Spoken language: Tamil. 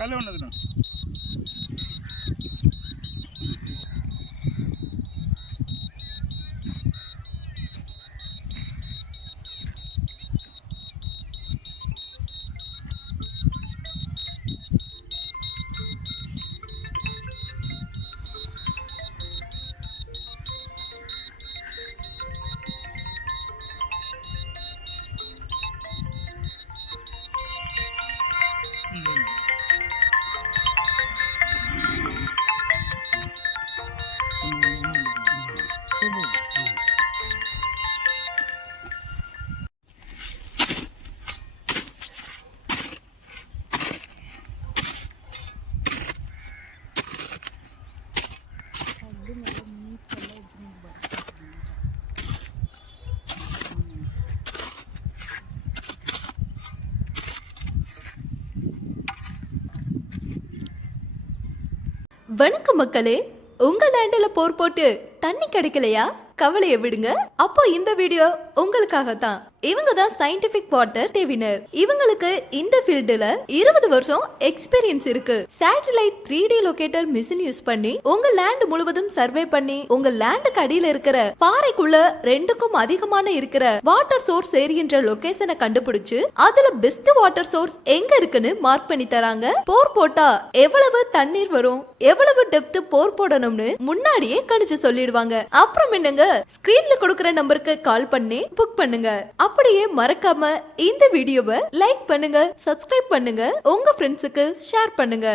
கல் ஒன்றுதுண்ணா. வணக்கம் மக்களே, உங்க லேண்ட்ல போர் போட்டு தண்ணி கிடைக்கலையா? கவலையை விடுங்க. அப்போ இந்த வீடியோ உங்களுக்காக தான். இவங்க தான் சயின்டிபிக் வாட்டர் டெவினர். இவங்களுக்கு இந்த ஃபீல்டுல 20 வருஷம் எக்ஸ்பீரியன்ஸ் இருக்கு. Satellite 3D locator machine use பண்ணி உங்க லேண்ட் முழுவதும் சர்வே பண்ணி உங்க லேண்டுக்கு அடியில இருக்கிற பாறைக்குள்ள 2க்கும் அதிகமான இருக்கிற வாட்டர் சோர்ஸ் ஏரின்ற லொகேஷனை கண்டுபிடிச்சு அதுல பெஸ்ட் வாட்டர் சோர்ஸ் எங்க இருக்குன்னு மார்க் பண்ணி தராங்க. போர் போட்டா எவ்வளவு தண்ணீர் வரும், எவ்வளவு டெப்த் போர் போடணும்னு முன்னாடியே கணிச்சு சொல்லிடுவாங்க. அப்புறம் என்னங்க, ஸ்கிரீன்ல கொடுக்கிற நம்பருக்கு கால் பண்ணி புக் பண்ணுங்க. அப்படியே மறக்காம இந்த வீடியோவை லைக் பண்ணுங்க, சப்ஸ்கிரைப் பண்ணுங்க, உங்க ஃப்ரெண்ட்ஸுக்கு ஷேர் பண்ணுங்க.